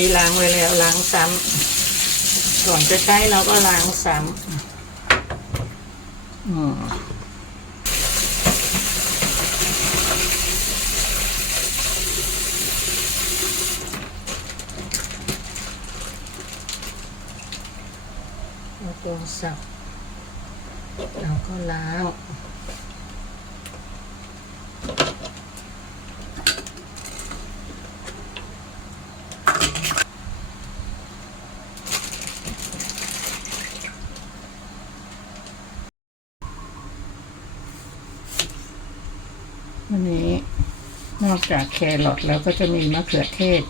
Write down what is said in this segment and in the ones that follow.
นี้ล้างไว้แล้วล้างซ้ำก่อนจะใช้เราก็ล้างซ้ำอืมเอาตัวสับเราก็ล้าง วันนี้นอกจากแครอทแล้วก็จะมีมะเขือเทศ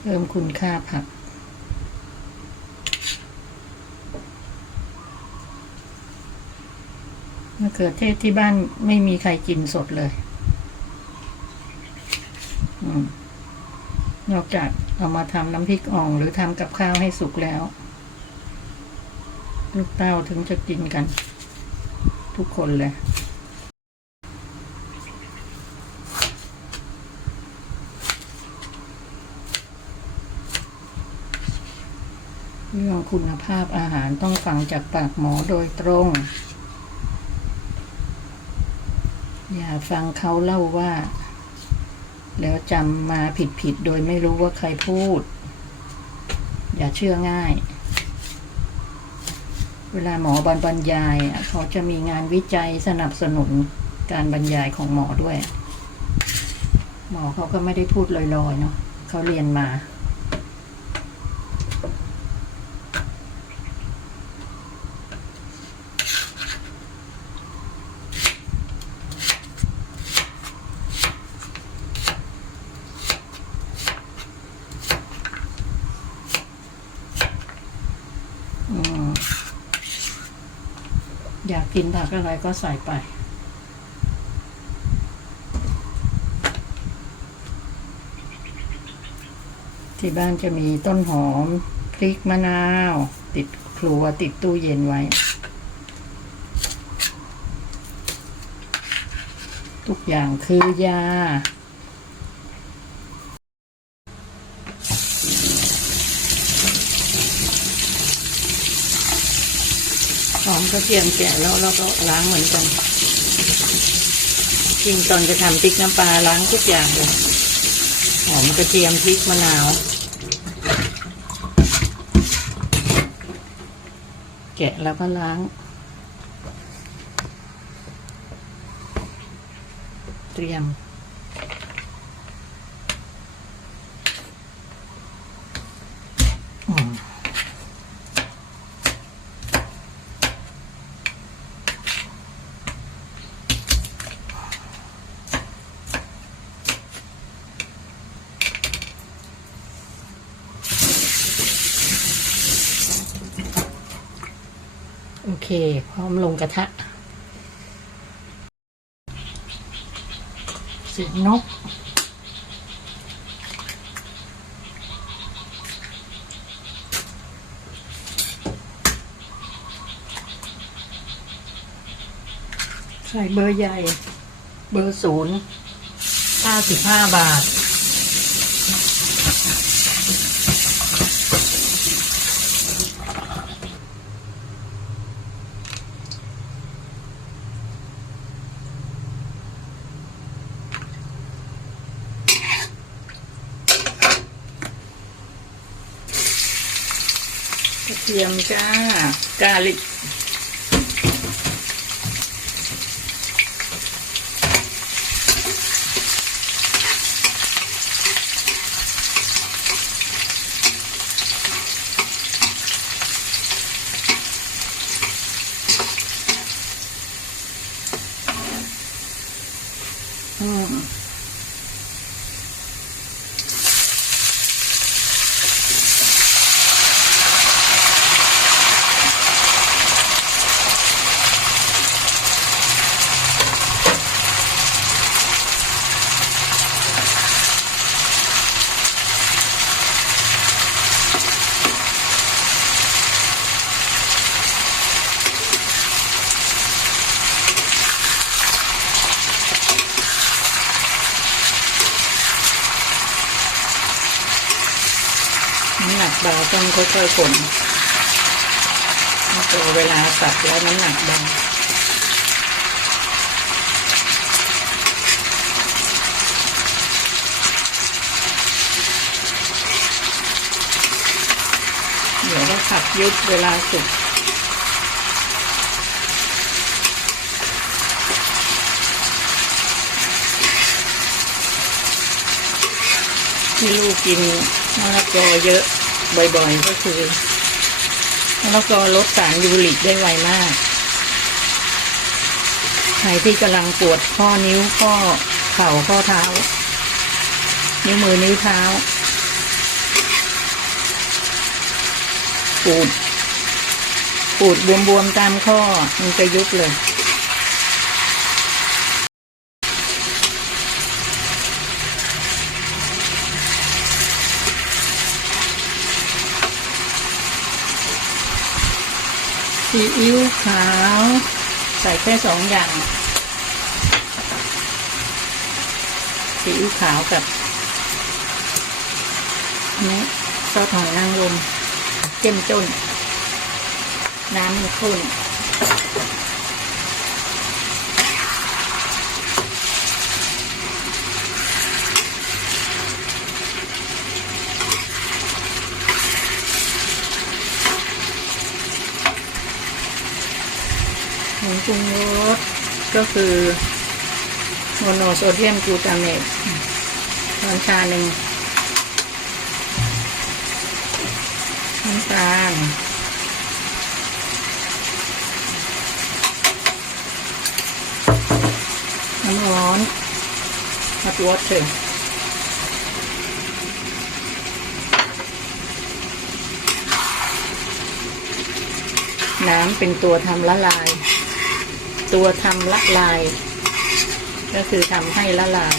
เพิ่มคุณค่าผัก มะเขือเทศที่บ้านไม่มีใครกินสดเลยอนอกจากเอามาทำน้ำพริกอ่อง หรือทำกับข้าวให้สุกแล้ว ลูกเต้าถึงจะกินกัน ทุกคนเลย เรื่องคุณภาพอาหารต้องฟังจากปากหมอโดยตรง อย่าฟังเขาเล่าว่า แล้วจำมาผิดๆโดยไม่รู้ว่าใครพูด อย่าเชื่อง่าย เวลาหมอบรรบรรยาย เขาจะมีงานวิจัยสนับสนุนการบรรยายของหมอด้วย หมอเขาก็ไม่ได้พูดลอยๆเนาะเขาเรียนมา อืม อยา กินผักอะไรก็ใส่ไป ที่บ้านจะมีต้นหอม พริกมะนาว ติดครัวติดตู้เย็นไว้ ทุกอย่างคือยา หอม กระเทียมแกะแล้วเราก็ล้างเหมือนกันจริงตอนจะทำพริกน้ำปลาล้างทุกอย่างเลยหอมกระเทียมพริกมะนาวแกะแล้วก็ล้าง เตรียม เค พร้อมลงกระทะ เสียงนก ใส่เบอร์ใหญ่ เบอร์ศูนย์ห้าสิบห้าบาท เทียมจ้ากาลิก น้ำหนักเบาต้องค่อยๆคนตัวเวลาสับแล้วน้ำหนักเบาเดี๋ยวก็สับยุบเวลาสุก ที่ลูกกินมะละกอเยอะบ่อยๆ ก็คือมะละกอลดสารยูริกได้ไวมาก ใครที่กำลังปวดข้อนิ้วข้อเข่าข้อเท้า นิ้วมือนิ้วเท้าปูดปูดบวมๆตามข้อมันจะยุบเลย ซีอิ๊วขาว ใส่แค่สองอย่างซีอิ๊วขาวกับนนี้ซอสหอยนางรมเจ้มจนน้ำมันข้น ปรุงรสก็คือโมโนโซเดียมกลูตาเมตช้อนชาหนึ่งน้ำตาลน้ำร้อน hot water น้ำเป็นตัวทำละลาย ตัวทำละลาย ก็คือทำให้ละลาย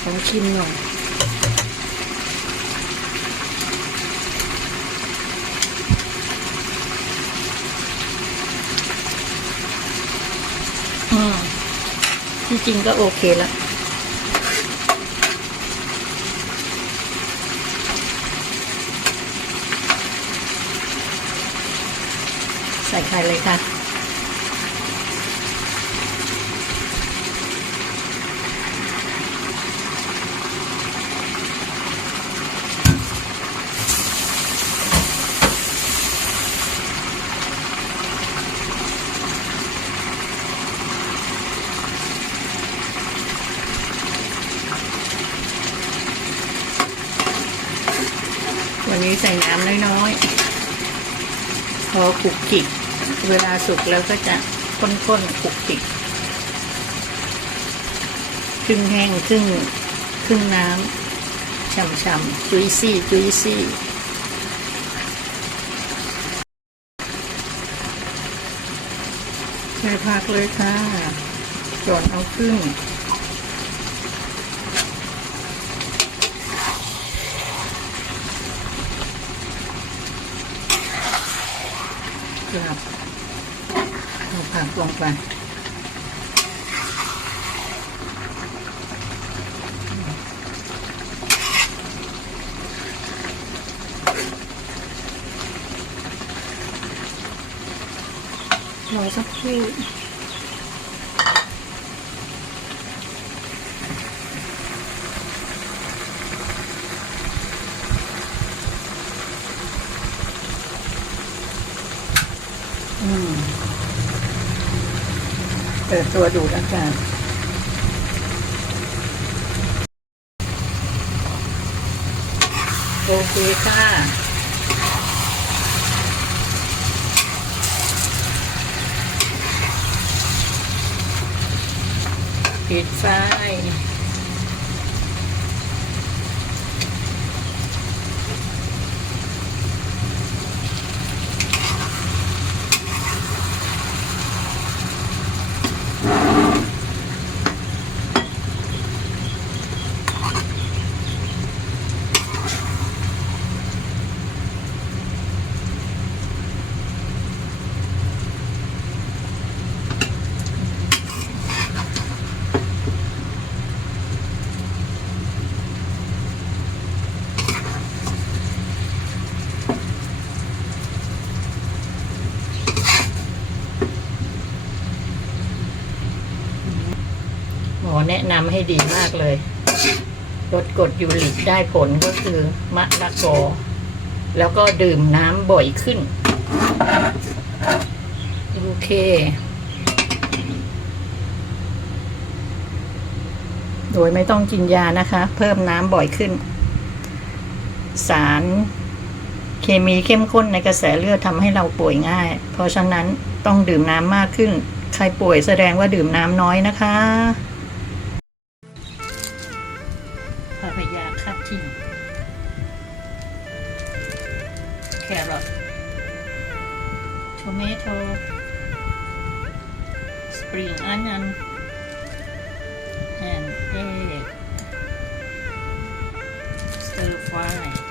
ขอชิมหน่อย อืม ที่จริงก็โอเคแล้วใส่ไข่เลยค่ะ วันนี้ใส่น้ำน้อย พอขุกขิก เวลาสุกแล้วก็จะข้นๆขุกขิกครึ่งแห้งครึ่งครึ่งน้ำฉ่ำๆจุยซี่จุยซี่ใส่ผักเลยค่ะจอนเอาครึ่ง ลับเอาผักลงไปรอสักครู่ เปิดตัวดูดอากาศโอเคค่ะปิดไฟ แนะนำให้ดีมากเลยลดกรดยูริกได้ผลก็คือมะละกอ แล้วก็ดื่มน้ำบ่อยขึ้น โอเค โดยไม่ต้องกินยานะคะ เพิ่มน้ำบ่อยขึ้น สารเคมีเข้มข้นในกระแสเลือดทำให้เราป่วยง่าย เพราะฉะนั้นต้องดื่มน้ำมากขึ้น ใครป่วยแสดงว่าดื่มน้ำน้อยนะคะ tomato. Spring onion. And egg. Stir fry